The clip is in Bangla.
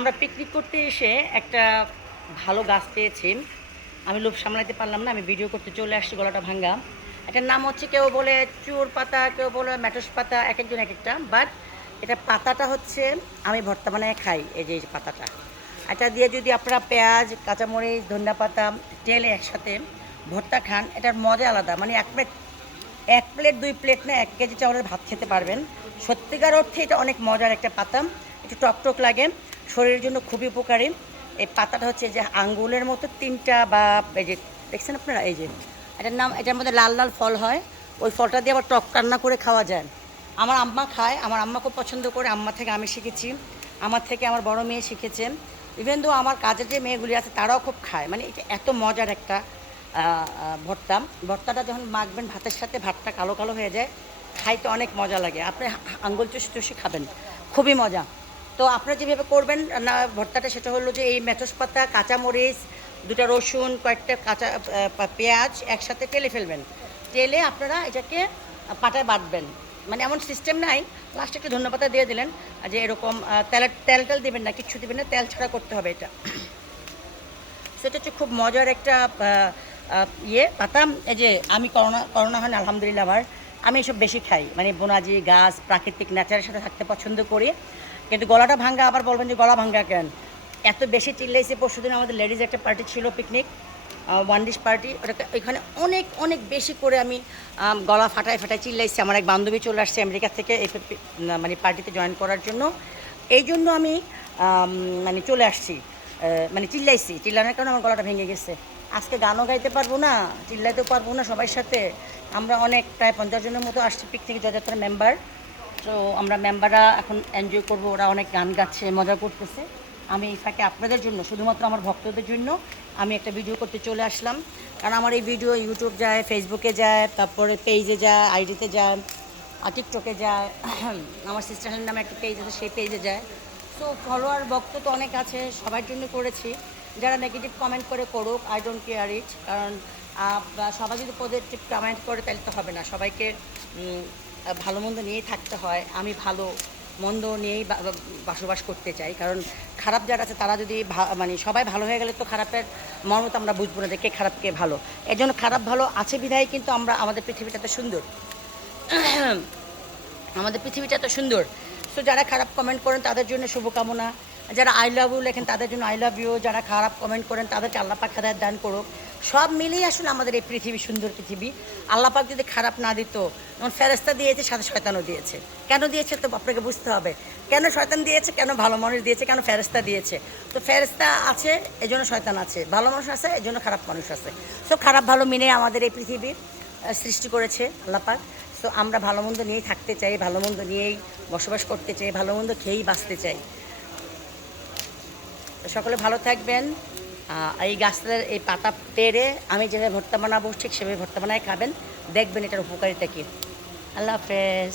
আমরা পিকনিক করতে এসে একটা ভালো গাছ পেয়েছি। আমি লোভ সামলাতে পারলাম না, আমি ভিডিও করতে চলে আসছি, গলাটা ভাঙ্গা। এটার নাম হচ্ছে, কেউ বলে চুর পাতা, কেউ বলে মেটস পাতা, এক একজন এক একটা। বাট এটা পাতাটা হচ্ছে আমি ভর্তা বানায় খাই। এই যে পাতাটা, এটা দিয়ে যদি আপনারা পেঁয়াজ, কাঁচামরিচ, ধনিয়া পাতা, তেলে একসাথে ভর্তা খান, এটার মজা আলাদা। মানে এক প্লেট 2 প্লেট না, 1 কেজি চাউলের ভাত খেতে পারবেন। সত্যিকার অর্থে এটা অনেক মজার একটা পাতা। একটু টক লাগে, শরীরের জন্য খুবই উপকারী। এই পাতাটা হচ্ছে যে আঙ্গুলের মতো 3টা, বা এই যে দেখছেন আপনারা, এই যে এটার নাম, এটার মধ্যে লাল লাল ফল হয়। ওই ফলটা দিয়ে আবার টক রান্না করে খাওয়া যায়। আমার আম্মা খায়, আমার আম্মা খুব পছন্দ করে। আম্মা থেকে আমি শিখেছি, আমার থেকে আমার বড় মেয়ে শিখেছেন। ইভেন দো আমার কাজের যে মেয়েগুলি আছে তারাও খুব খায়। মানে এটা এত মজার একটা ভর্তাটা যখন মাখবেন ভাতের সাথে, ভাতটা কালো কালো হয়ে যায়, খাইতে অনেক মজা লাগে। আপনি আঙ্গুল চুষে চুষে খাবেন, খুবই মজা। তো আপনারা যেভাবে করবেন না ভর্তাটা, সেটা হলো যে এই মেথস পাতা, কাঁচামরিচ, 2টা রসুন, কয়েকটা কাঁচা পেঁয়াজ একসাথে তেলে ফেলবেন। তেলে আপনারা এটাকে পাটায় বাটবেন। মানে এমন সিস্টেম নাই, লাস্টে একটু ধন্যপাতা দিয়ে দিলেন, যে এরকম তেল দেবেন না, কিচ্ছু দেবেন না, তেল ছাড়া করতে হবে এটা। সেটা হচ্ছে খুব মজার একটা পাতা। এই যে আমি করোনা হয় না আলহামদুলিল্লাহ, আমি এসব বেশি খাই। মানে বোনাজি গাছ, প্রাকৃতিক নেচারের সাথে থাকতে পছন্দ করি। কিন্তু গলাটা ভাঙ্গা, আবার বলবেন যে গলা ভাঙ্গা কেন? এত বেশি চিল্লাইছে। পরশুদিন আমাদের লেডিজ একটা পার্টি ছিল, পিকনিক, 1 ডিশ পার্টি। ওটা ওইখানে অনেক অনেক বেশি করে আমি গলা ফাটায় চিল্লাইছি। আমার এক বান্ধবী চলে আসছে আমেরিকা থেকে এই মানে পার্টিতে জয়েন করার জন্য। এই জন্য আমি মানে চলে আসছি, মানে চিল্লানোর কারণে আমার গলাটা ভেঙে গেছে। আজকে গানও গাইতে পারবো না, চিল্লাইতেও পারবো না সবার সাথে। আমরা অনেক প্রায় 50 জনের মতো আসছি পিকনিক, যত মেম্বার। তো আমরা মেম্বাররা এখন এনজয় করবো, ওরা অনেক গান গাচ্ছে, মজা করতেছে। আমি এই ফাঁকে আপনাদের জন্য, শুধুমাত্র আমার ভক্তদের জন্য আমি একটা ভিডিও করতে চলে আসলাম। কারণ আমার এই ভিডিও ইউটিউব যায়, ফেসবুকে যায়, তারপরে পেজে যায়, আইডিতে যায়, আর টিকটকে যায়। আমার সিস্টারের নামে একটা পেজ আছে, সেই পেজে যায়। সো ফলোয়ার ভক্ত তো অনেক আছে, সবার জন্য করেছি। যারা নেগেটিভ কমেন্ট করে করুক, আই ডোন্ট কেয়ার ইট। কারণ সবাই যদি পজিটিভ কমেন্ট করে তাহলে তো হবে না। সবাইকে ভালো মন্দ নিয়েই থাকতে হয়। আমি ভালো মন্দ নিয়েই বসবাস করতে চাই। কারণ খারাপ যারা আছে তারা যদি মানে সবাই ভালো হয়ে গেলে তো খারাপের মর্ম তো আমরা বুঝবো না যে কে খারাপ কে ভালো। এর জন্য খারাপ ভালো আছে বিধায় কিন্তু আমরা, আমাদের পৃথিবীটা তো সুন্দর। আমাদের পৃথিবীটা এত সুন্দর। সো যারা খারাপ কমেন্ট করেন তাদের জন্য শুভকামনা। যারা আই লাভ ইউ লেখেন তাদের জন্য আই লাভ ইউ। যারা খারাপ কমেন্ট করেন তাদেরকে আল্লাহ পাক হেদায়েত দান করুক। সব মিলিয়ে আসলে আমাদের এই পৃথিবী সুন্দর পৃথিবী। আল্লাহ পাক যদি খারাপ না দিত, যেমন ফেরেশতা দিয়েছে, সাথে শয়তানও দিয়েছে। কেন দিয়েছে তো আপনাকে বুঝতে হবে। কেন শয়তান দিয়েছে, কেন ভালো মানুষ দিয়েছে, কেন ফেরেশতা দিয়েছে। তো ফেরেশতা আছে এই জন্য শয়তান আছে, ভালো মানুষ আছে এই জন্য খারাপ মানুষ আছে। সো খারাপ ভালো মিলে আমাদের এই পৃথিবী সৃষ্টি করেছে আল্লাহ পাক। তো আমরা ভালো মন্দ নিয়েই থাকতে চাই, ভালো মন্দ নিয়েই বসবাস করতে চাই, ভালো মন্দ খেয়েই বাঁচতে চাই। তো সকলে ভালো থাকবেন। এই গাছটার এই পাতা পেরে আমি যেভাবে ভর্তা বানাবো ঠিক সেভাবে ভর্তা বানায় খাবেন, দেখবেন এটার উপকারিতা কী। আল্লাহ হাফেজ।